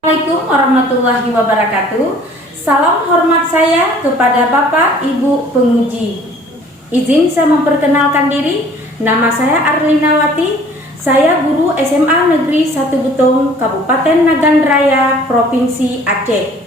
Assalamualaikum warahmatullahi wabarakatuh. Salam hormat saya kepada Bapak Ibu penguji. Izin saya memperkenalkan diri. Nama saya Arlinawati. Saya guru SMA Negeri 1 Betong, Kabupaten Nagan Raya, Provinsi Aceh.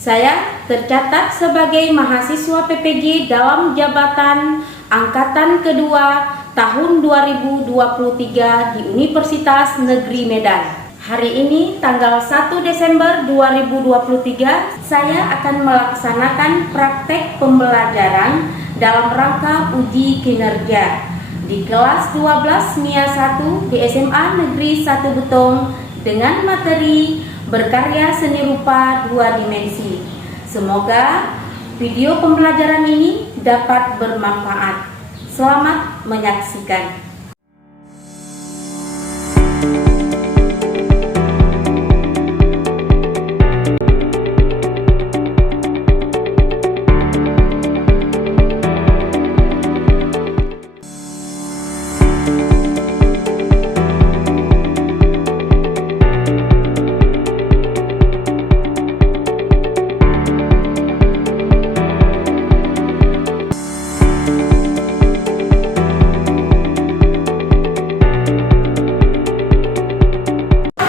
Saya tercatat sebagai mahasiswa PPG dalam jabatan angkatan kedua tahun 2023 di Universitas Negeri Medan. Hari ini tanggal 1 Desember 2023 saya akan melaksanakan praktek pembelajaran dalam rangka uji kinerja di kelas 12 MIA 1 di SMA Negeri 1 Betong dengan materi berkarya seni rupa 2 dimensi. Semoga video pembelajaran ini dapat bermanfaat. Selamat menyaksikan.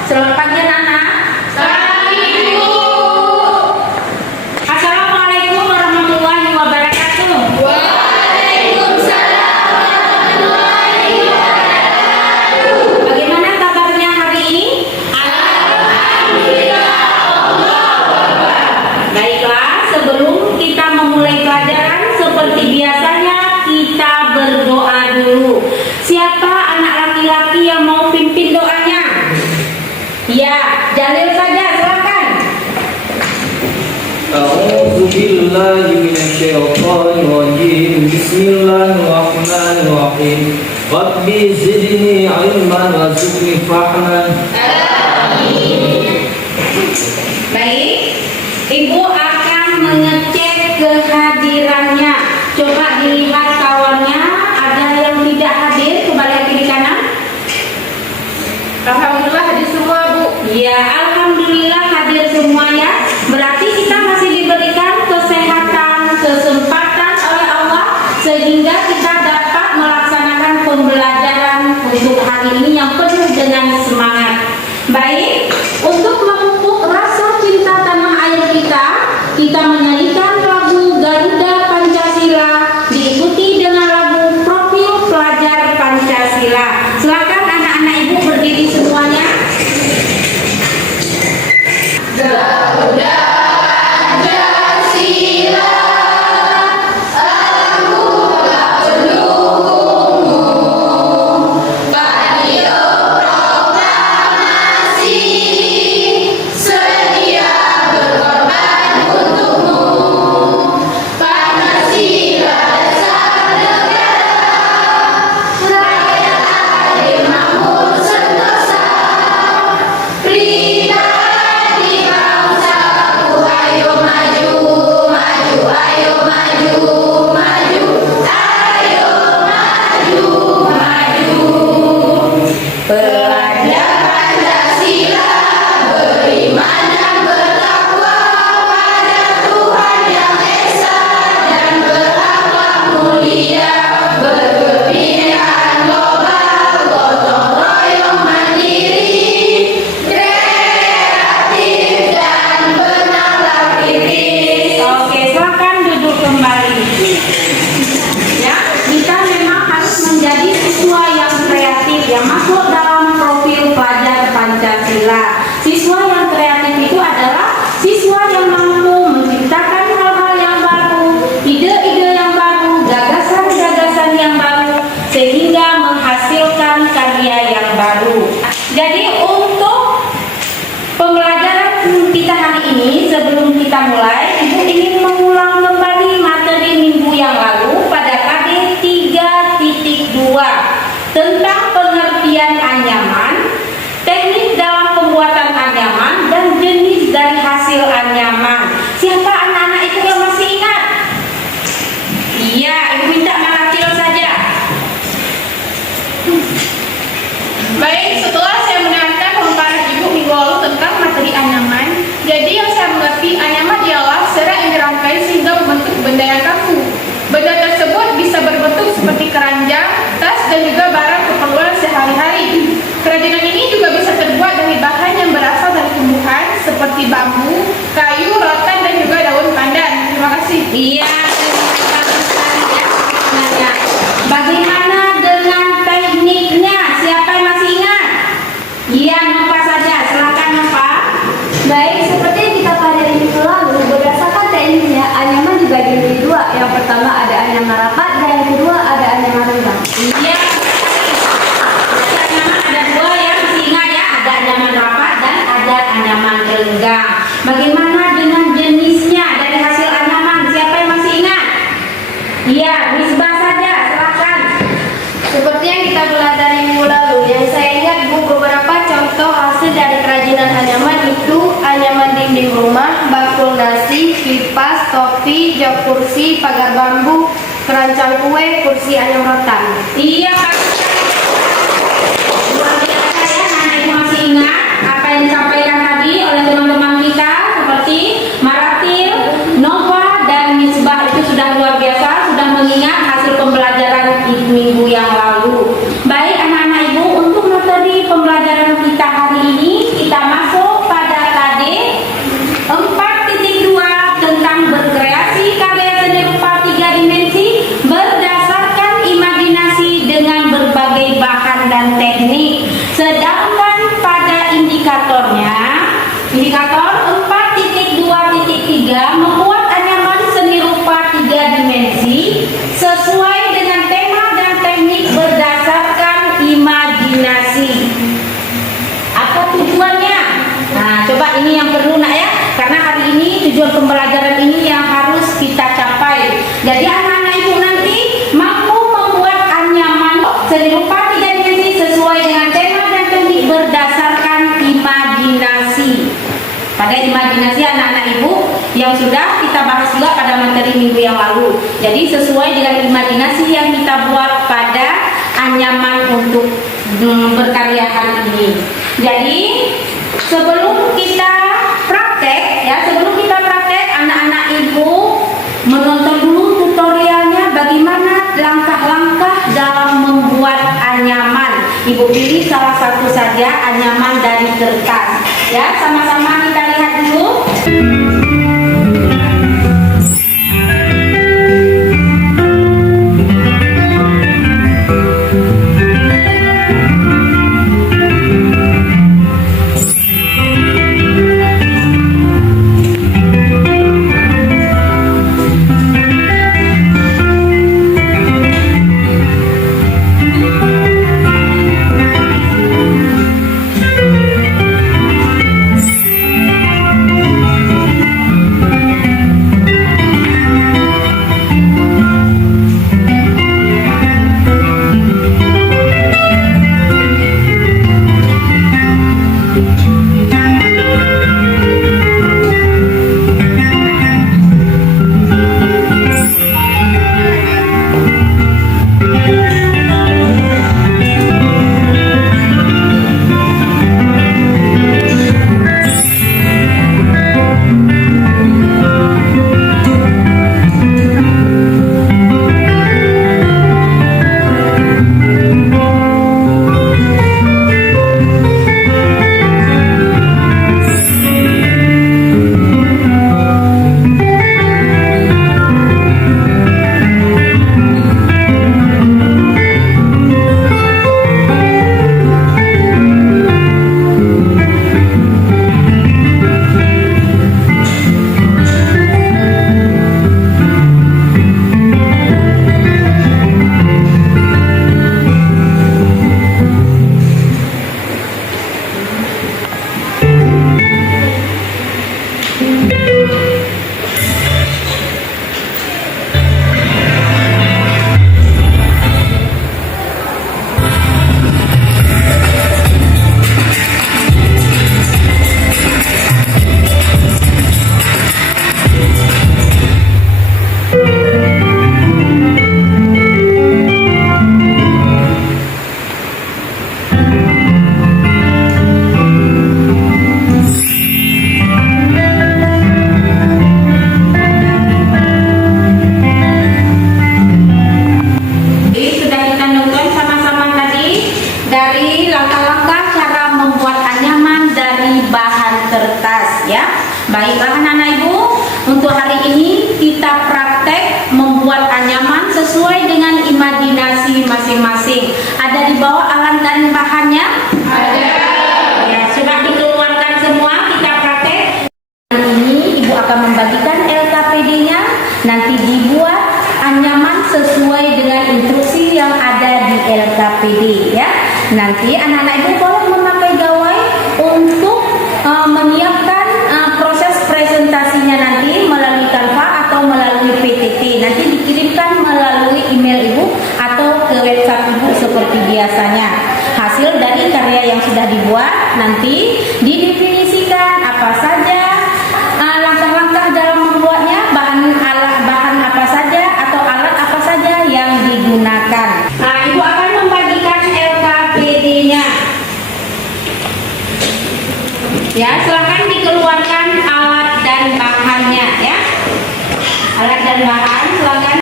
Selamat pagi anak-anak. Selamat Ibu. Assalamualaikum warahmatullahi wabarakatuh. Waalaikumsalam warahmatullahi wabarakatuh. Bagaimana kabarnya hari ini? Alhamdulillah, Allahu Akbar. Baiklah, sebelum kita memulai pelajaran seperti biasanya kita berdoa dulu. Siapa anak laki-laki yang mau pimpin doanya? Ya, Jalil saja, silakan. A'udzu billahi minasyaitonir rajim. Bismillahirrahmanirrahim. Rabbi zidni ilman warzuqni fahman. Amin. Baik, Ibu akan mengecek kehadirannya. Coba dilihat kawannya, ada yang tidak hadir, kembali kiri kanan. Alhamdulillah hadir semua, Bu. Ya, alhamdulillah hadir semua ya. Berarti kita masih diberikan kesehatan, kesempatan oleh Allah sehingga kita dapat melaksanakan pembelajaran untuk hari ini yang penuh dengan semangat. Baik, untuk memupuk rasa cinta tanah air kita menyanyikan lagu Garuda Pancasila diikuti dengan lagu Profil Pelajar Pancasila. Silakan anak-anak Ibu berdiri semuanya. Garuda Pancasila, aku telah mendukungmu. Padio proklamasi, sedia berkorban untukmu. Pancasila dasar negara, rakyat adil makmur sentosa. Pribadi bangsaku, ayo maju, maju, ayo maju, maju, ayo maju, maju. Pelajar Pancasila beriman dan bertakwa pada Tuhan yang esa dan berakhlak mulia, berkebinekaan global, gotong royong mandiri, kreatif dan bernafas kritis. Oke, silakan duduk kembali. Ya, kita memang harus menjadi siswa yang kreatif yang masuk dalam profil pelajar Pancasila. Siswa yang kreatif itu adalah siswa yang mampu menciptakan hal-hal yang baru, ide-ide yang baru, gagasan-gagasan yang baru, sehingga menghasilkan karya yang baru. Jadi untuk pembelajaran kita hari ini, sebelum kita mulai, Ibu ingin mengulang kembali materi minggu yang lalu pada KD 3.2 tentang pengertian anyaman, teknik dalam pembuatan anyaman, dan jenis dari hasil anyaman. Siapa anak-anak itu yang masih ingat? Iya, Ibu minta Malakil saja. seperti keranjang, tas, dan juga barang keperluan sehari-hari. Kerajinan ini juga bisa terbuat dari bahan yang berasal dari tumbuhan seperti bambu, kayu, rotan, dan juga daun pandan. Terima kasih. Iya, terima kasih ya. Nanya. Bagaimana dengan tekniknya? Siapa yang masih ingat? Iya, Nova saja. Silakan Nova. Baik, seperti yang kita pelajari minggu lalu, berdasarkan tekniknya, anyaman dibagi menjadi dua. Yang pertama ada anyaman rapat dan yang kedua ada anyaman renggang. Iya. Jadi anyaman ada dua ya, masih ingat ya. Ada anyaman rapat dan ada anyaman renggang. Bagaimana dengan jenisnya dari hasil anyaman? Siapa yang masih ingat? Iya, Misbah saja. Silakan. Seperti yang kita pelajari minggu lalu, yang saya ingat beberapa contoh hasil dari kerajinan anyaman itu anyaman dinding rumah, bakul nasi, kipas, topi, jok kursi, pagar bambu, kerancang kue, kursi ayam rotan. Iya, Kak. Luar biasa ya, anak ibu masih ingat apa yang disampaikan tadi oleh teman-teman kita seperti Maratil, Nova, dan Misbah itu sudah luar biasa, sudah mengingat hasil pembelajaran di minggu yang lalu. Baik anak-anak ibu, untuk materi pembelajaran kita hari ini kita masuk pada KD 4.2 tentang berkreasi karya seni rupa 3 dimensi berdasarkan imajinasi dengan berbagai bahan dan teknik. Sedangkan pada indikator 4.2.3 membuat anyaman seni rupa 3 dimensi sesuai dengan tema dan teknik berdasarkan imajinasi. Apa tujuannya? Nah, coba ini yang perlu nak ya, karena hari ini tujuan pembelajaran ini yang harus kita capai. Jadi anak-anak ibu nanti mampu membuat anyaman seni rupa 3 dimensi sesuai dengan tema dan teknik berdasarkan imajinasi. Pada imajinasi anak-anak ibu yang sudah kita bahas juga pada materi minggu yang lalu. Jadi sesuai dengan imajinasi yang kita buat pada anyaman untuk berkarya hari ini. Jadi sebelum kita praktek anak-anak ibu menonton dulu tutorialnya bagaimana langkah-langkah dalam membuat anyaman. Ibu pilih salah satu saja anyaman dari kertas. Ya, sama-sama kita lihat dulu. masing-masing. Ada di bawah alat dan bahannya? Ada. Ya, sudah dikeluarkan semua, kita praktek. Ini Ibu akan membagikan LKPD-nya, nanti dibuat anyaman sesuai dengan instruksi yang ada di LKPD ya. Nanti anak-anak Ibu boleh memakai gawai untuk menyiapkan proses presentasinya nanti melalui Canva atau melalui PTT. Nanti dikirimkan melalui email Ibu atau ke website Ibu seperti biasanya. Hasil dari karya yang sudah dibuat nanti didefinisikan apa saja langkah-langkah dalam membuatnya, bahan apa saja atau alat apa saja yang digunakan. Nah, Ibu akan membagikan LKPD-nya. Ya, silakan dikeluarkan alat dan bahannya ya. Alat dan bahan silakan.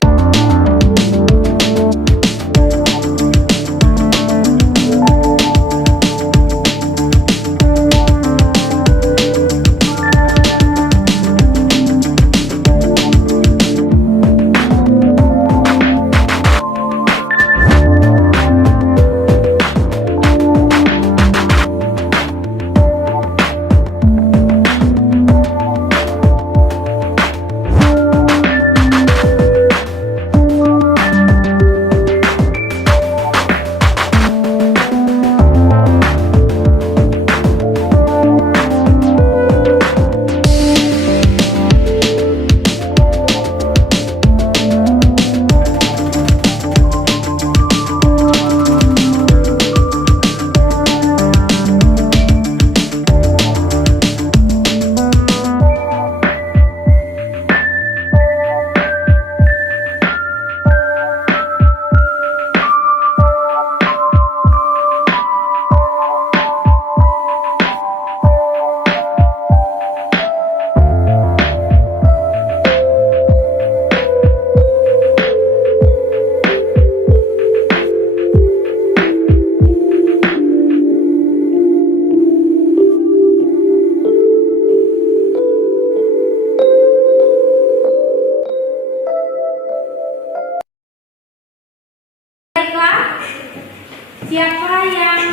Siapa yang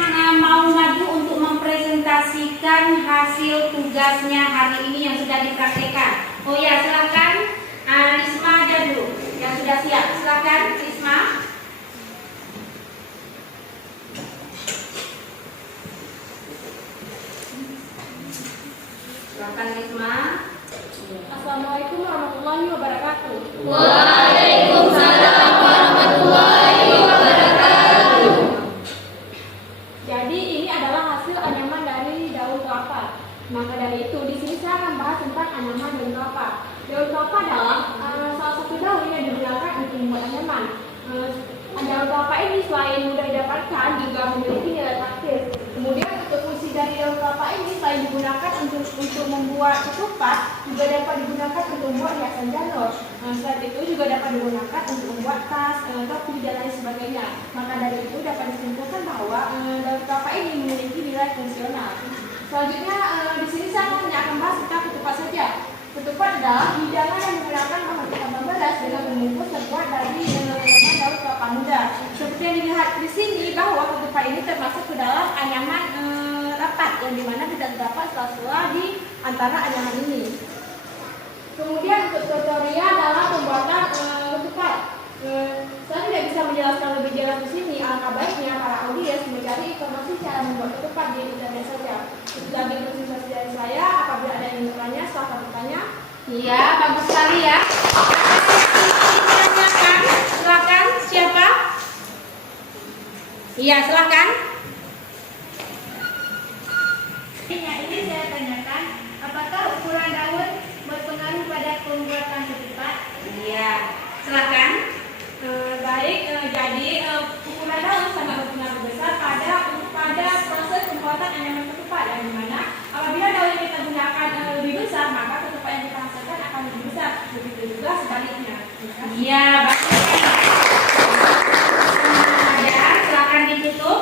mau maju untuk mempresentasikan hasil tugasnya hari ini yang sudah dipraktekkan? Oh ya, silakan Risma aja dulu yang sudah siap. Silakan Risma. Silakan Risma. Assalamualaikum warahmatullahi wabarakatuh. Waalaikumsalam warahmatullahi wabarakatuh. Jadi ini adalah hasil anyaman dari daun kelapa. Maka dari itu di sini saya akan bahas tentang anyaman daun kelapa. Daun kelapa adalah salah satu daun yang digunakan untuk membuat anyaman. Daun kelapa ini selain mudah didapatkan juga memiliki nilai praktis. Kemudian untuk fungsi dari daun kelapa ini selain digunakan untuk membuat ketupat, juga dapat digunakan untuk membuat hiasan janur. Selain itu juga dapat digunakan untuk membuat tas, topi dan lain sebagainya. Maka dari itu dapat disimpulkan bahwa daun kelapa ini memiliki nilai fungsional. Selanjutnya di sini saya hanya akan bahas tentang ketupat saja. Ketupat adalah hidangan yang menggunakan bahan tambah beras dengan membungkus terbuat dari daun kelapa muda. Seperti yang dilihat di sini bahwa ketupat ini termasuk ke dalam anyaman rapat yang dimana tidak terdapat sela-sela di antara anyaman ini. Kemudian untuk tutorial dalam pembuatan ketupat. Saya tidak bisa menjelaskan lebih jelas di sini. Alangkah baiknya para audiens mencari informasi cara membuat ketupat di internet saja. Itu lagi presentasi dari saya. Apabila ada yang bertanya, silahkan bertanya. Iya, bagus sekali ya. Silakan siapa? Iya, silakan. Ini saya tanyakan, apakah ukuran daun berpengaruh pada pembuatan ketupat? Iya, silakan. Baik, jadi ukuran daun sangat berpengaruh besar pada proses pembuatan anyaman ketupat, yang dimana apabila daun yang kita gunakan lebih besar, maka ketupat yang kita hasilkan akan lebih besar. Begitu juga sebaliknya. Iya, bagus. Silakan ditutup.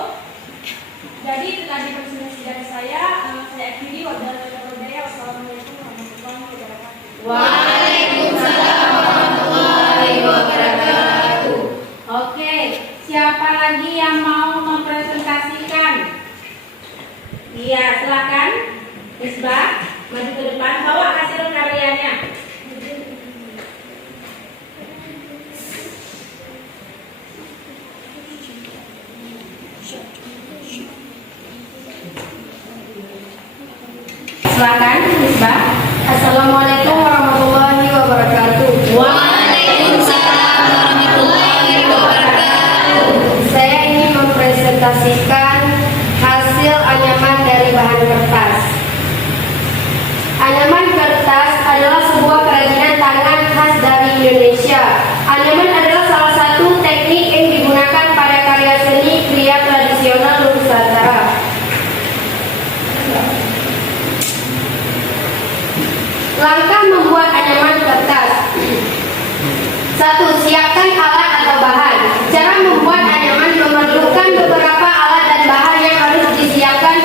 Jadi itu tadi presentasi dari saya. Saya akhiri. Wassalamualaikum warahmatullahi wabarakatuh. Waalaikumsalam warahmatullahi wabarakatuh. Oke, Siapa lagi yang mau mempresentasikan? Iya, silakan. Misbah, maju ke depan, bawa hasil karyanya. Silakan, Misbah. Assalamualaikum warahmatullahi wabarakatuh. Waalaikumsalam warahmatullahi wabarakatuh. Saya ingin mempresentasikan hasil anyaman dari bahan kertas. Anyaman kertas adalah sebuah kerajinan tangan khas dari Indonesia. Anyaman adalah salah satu teknik yang digunakan pada karya seni kria tradisional Nusantara. Langkah membuat anyaman kertas. 1. Siapkan alat atau bahan. Cara membuat anyaman memerlukan beberapa alat dan bahan yang harus disiapkan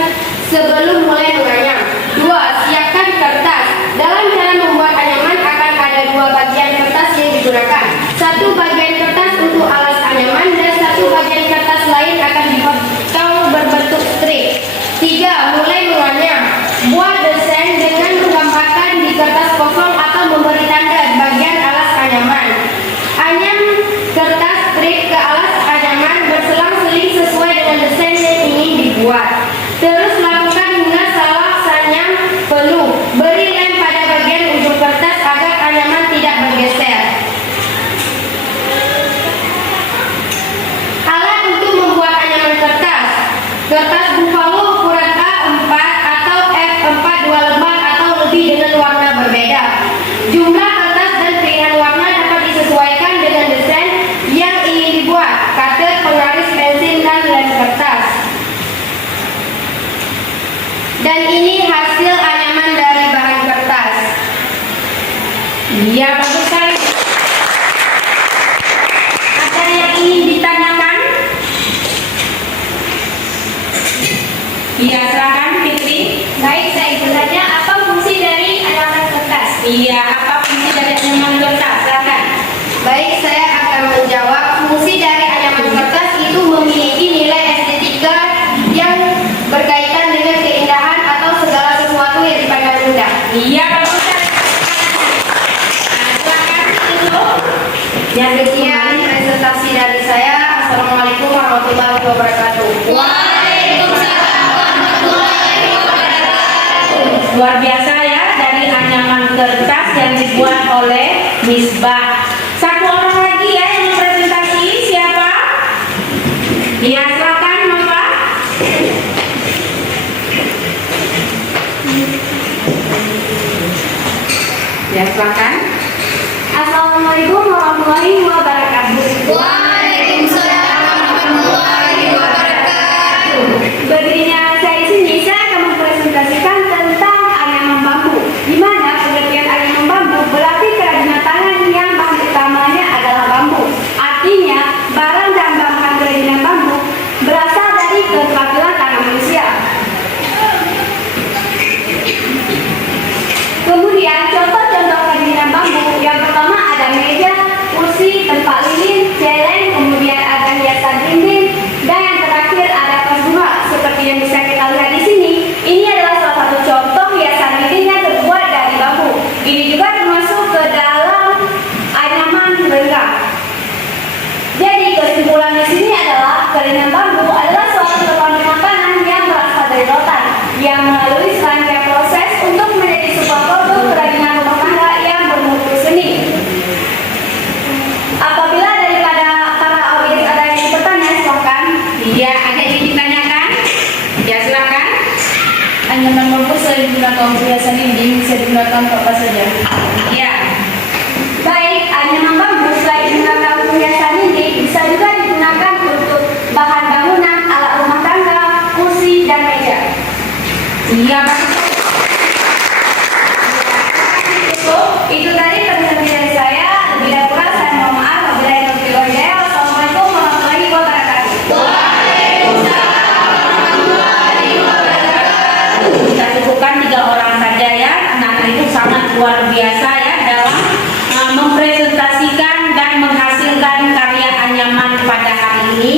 sebelum mulai menganyam. 2. Siapkan kertas. Dalam cara membuat anyaman akan ada dua bagian kertas yang digunakan. Satu bagian kertas untuk alas anyaman dan satu bagian kertas lain akan dipotong berbentuk strip. 3. Mulai menganyam. Buat desain dengan menggambarkan di kertas kosong atau memberi tanda di bagian alas anyaman. Anyam kertas strip ke alas anyaman berselang-seling sesuai dengan desain yang ingin dibuat. Terus lakukan hingga salah sanyam penuh. Beri lem pada bagian ujung kertas agar anyaman tidak bergeser. Alat untuk membuat anyaman kertas. Kertas buffalo ukuran A4 atau F4 2 lembar atau lebih dengan warna berbeda. Jumlah kertas dan pilihan warna dapat disesuaikan dengan desain yang ingin dibuat. Cutter, penggaris, pensil, dan lem kertas. Dan ini hasil anyaman dari bahan kertas. Iya, bagus sekali. Ada yang ingin ditanyakan? Iya, silakan Fitri. Baik, saya bertanya apa fungsi dari anyaman kertas? Iya, apa fungsi dari anyaman kertas? Silakan. Baik, saya akan menjawab. Fungsi dari anyaman kertas itu memiliki nilai estetika yang berkaitan dengan keindahan atau segala sesuatu yang dipandang indah. Iya, bagus sekali. Nah, silakan itu. Yang demikian presentasi dari saya. Assalamualaikum warahmatullahi wabarakatuh. Waalaikumsalam warahmatullahi wabarakatuh. Luar biasa ya, dari anyaman kertas yang dibuat oleh Misbah. Satu orang lagi ya yang presentasi, siapa? Iya, silakan Bapak. Ya, silakan. Assalamualaikum warahmatullahi wabarakatuh. Waalaikumsalam warahmatullahi wabarakatuh. Berdirinya saya di sini, saya akan mempresentasikan tentang anyaman bambu. Di mana pengertian anyaman bambu berarti kerajinan tangan yang bahan utamanya adalah bambu. Artinya, barang dan bahan kerajinan bambu berasal dari keterampilan tangan manusia. Kemudian contoh-contoh kerajinan bambu yang pertama ada meja, kursi, tempat lilin, celeng, kemudian ada hiasan dinding, dan yang terakhir ada vas bunga. Seperti yang bisa kita lihat di sini, ini adalah salah satu contoh hiasan dinding yang terbuat dari bambu. Ini juga termasuk ke dalam anyaman lengkap. Jadi kesimpulan di sini adalah kerajinan bambu adalah suatu kerajinan tangan yang berasal dari rotan yang melalui serangkaian proses untuk menjadi sebuah produk kerajinan rumah tangga yang bermutu seni. Apabila daripada para audiens ada yang bertanya, silakan. Iya, ada yang ditanyakan? Ya, silakan. Anyaman bambu selain digunakan untuk hiasan dinding, bisa digunakan untuk apa saja? Iya. Baik, anyaman bambu selain digunakan untuk hiasan dinding, bisa juga digunakan untuk bahan bangunan, alat rumah tangga, kursi, dan meja. Iya, bagus. Itu tadi presentasi dari saya. Lebih dari kurang saya mohon maaf. Wabillahi taufiq wal hidayah. Wassalamualaikum warahmatullahi wabarakatuh. Waalaikumsalam warahmatullahi wabarakatuh. Kita cukupkan 3 orang saja ya. Nah, itu sangat luar biasa ya dalam mempresentasikan dan menghasilkan karya anyaman pada hari ini.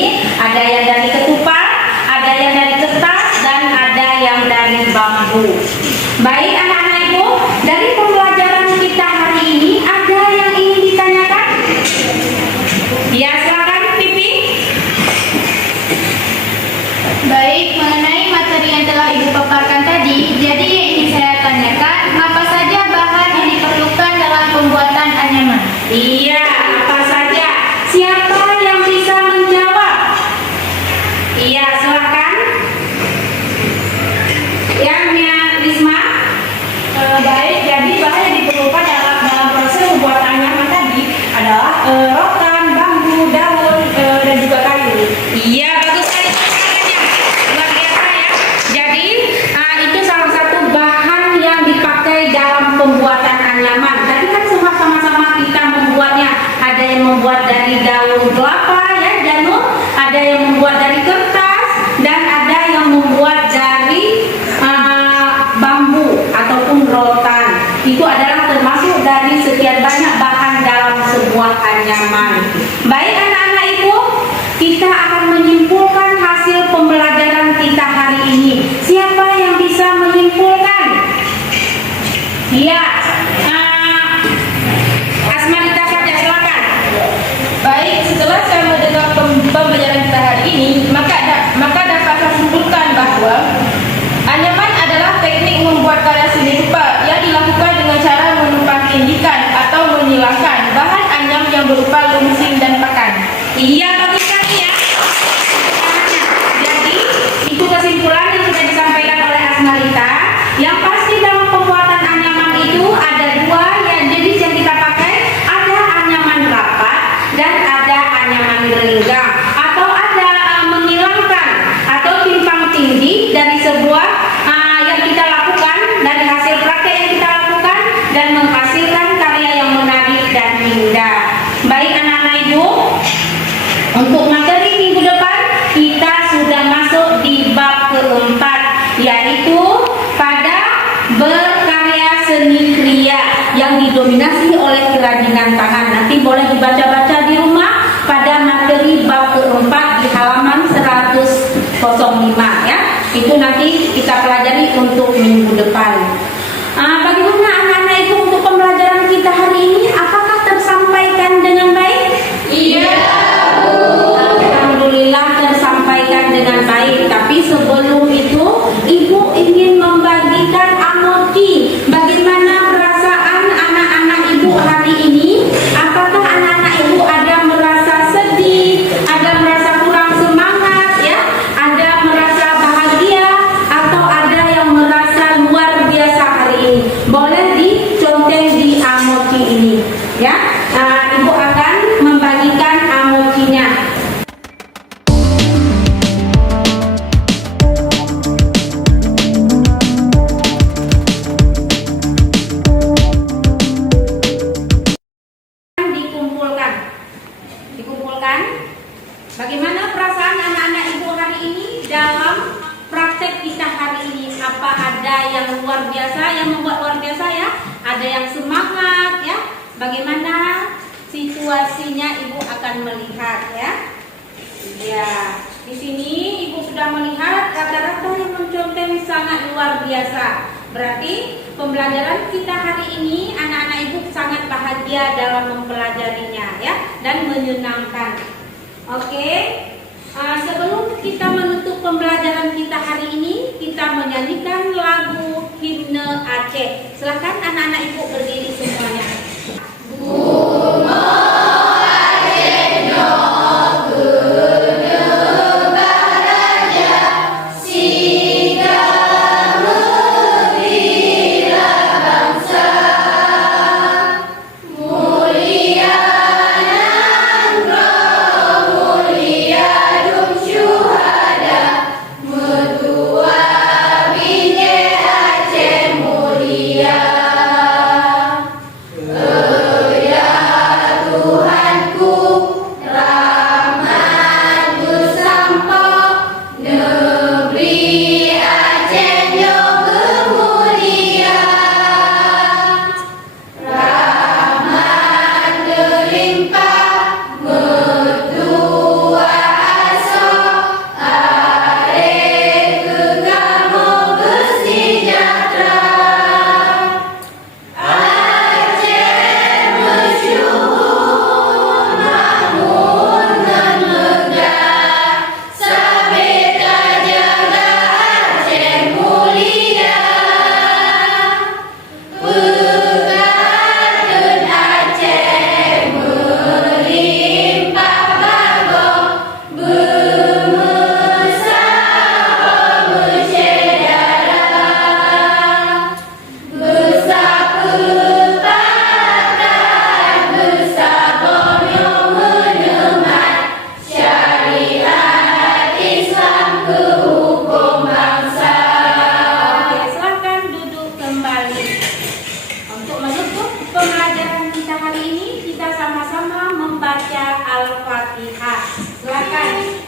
Baik, mengenai materi yang telah Ibu paparkan tadi, jadi yang ingin saya tanyakan, apa saja bahan yang diperlukan dalam pembuatan anyaman? Iya, apa saja? Siapa yang bisa menjawab? Iya, silakan. Yang Risma. Baik, jadi bahan yang diperlukan dalam proses pembuatan anyaman tadi adalah rotan, bambu, daun, dan juga kayu. Iya, bagus sekali pertanyaannya. Luar biasa ya. Jadi, itu salah satu bahan yang dipakai dalam pembuatan anyaman. Tadi kan semua sama-sama kita membuatnya. Ada yang membuat dari daun kelapa ya, Janur. Ada yang membuat dari kertas dan ada yang membuat dari bambu ataupun rotan. Itu adalah termasuk dari sekian banyak bahan dalam sebuah anyaman. Baik anak-anak ibu, kita akan menyimpulkan hasil pembelajaran kita hari ini. Siapa yang bisa menyimpulkan? Ya, Asmarita saja, silakan. Baik, setelah saya mendengar pembelajaran kita hari ini, maka dapat saya simpulkan bahwa anyaman adalah teknik membuat karya seni rupa yang dilakukan dengan cara menumpang tindihkan atau menyilangkan bahan anyam yang berupa lunsing dan pakan. Iya, bagus sekali ya. Jadi, itu kesimpulan yang sudah disampaikan oleh Asmarita. Yang pasti dalam pembuatan anyaman itu ada dua ya jenis yang kita pakai. Ada anyaman rapat dan ada anyaman renggang. Atau ada menghilangkan atau timpang tindih dari sebuah yang kita lakukan, dari hasil praktek yang kita lakukan dan menghasilkan karya yang menarik dan indah. Baik anak-anak ibu, untuk materi minggu depan kita sudah masuk di bab keempat, yaitu pada berkarya seni kriya yang didominasi oleh kerajinan tangan. Nanti boleh dibaca-baca di rumah pada materi bab keempat di halaman 105 ya. Itu nanti kita pelajari untuk minggu depan. Bagaimana anak-anak itu untuk pembelajaran kita hari ini? Apakah tersampaikan dengan baik? Iya. Alhamdulillah tersampaikan dengan baik. Tapi sebelum itu, Ibu ingin membagikan amoti. Bagaimana perasaan anak-anak Ibu hari ini? Apakah anak-anak Ibu ada merasa sedih, ada merasa kurang semangat, ya? Ada merasa bahagia, atau ada yang merasa luar biasa hari ini? Boleh dicontek di amoti ini, ya? Ibu akan membagikan amotinya. Dikumpulkan. Bagaimana perasaan anak-anak ibu hari ini dalam praktek kita hari ini? Apa ada yang luar biasa, yang membuat luar biasa ya? Ada yang semangat ya? Bagaimana situasinya ibu akan melihat ya? Ya, di sini ibu sudah melihat rata-rata yang mencontek sangat luar biasa. Berarti pembelajaran kita hari ini anak-anak ibu sangat bahagia dalam mempelajarinya ya, dan menyenangkan. Oke, sebelum kita menutup pembelajaran kita hari ini, kita menyanyikan lagu himne Aceh. Silakan anak-anak ibu berdiri semuanya. Silakan.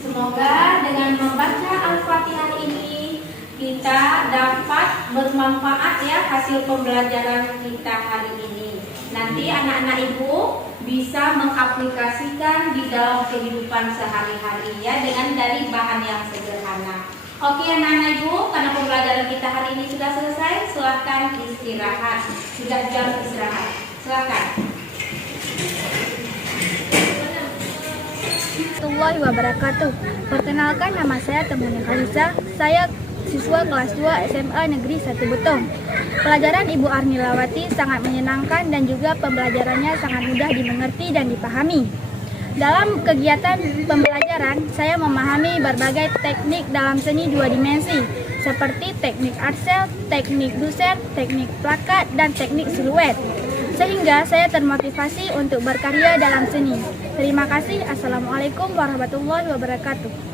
Semoga dengan membaca Al-Fatihah ini kita dapat bermanfaat ya hasil pembelajaran kita hari ini. Nanti anak-anak ibu bisa mengaplikasikan di dalam kehidupan sehari-hari ya dengan dari bahan yang sederhana. Oke anak-anak ibu, karena pembelajaran kita hari ini sudah selesai, silahkan istirahat. Sudah jam istirahat. Silahkan. Warahmatullahi wabarakatuh. Perkenalkan, nama saya Temuni Khalisa. Saya siswa kelas 2 SMA Negeri 1 Betong. Pelajaran Ibu Arnilawati sangat menyenangkan dan juga pembelajarannya sangat mudah dimengerti dan dipahami. Dalam kegiatan pembelajaran, saya memahami berbagai teknik dalam seni 2 dimensi, seperti teknik artsel, teknik duser, teknik plakat, dan teknik siluet. Sehingga saya termotivasi untuk berkarya dalam seni. Terima kasih. Assalamualaikum warahmatullahi wabarakatuh.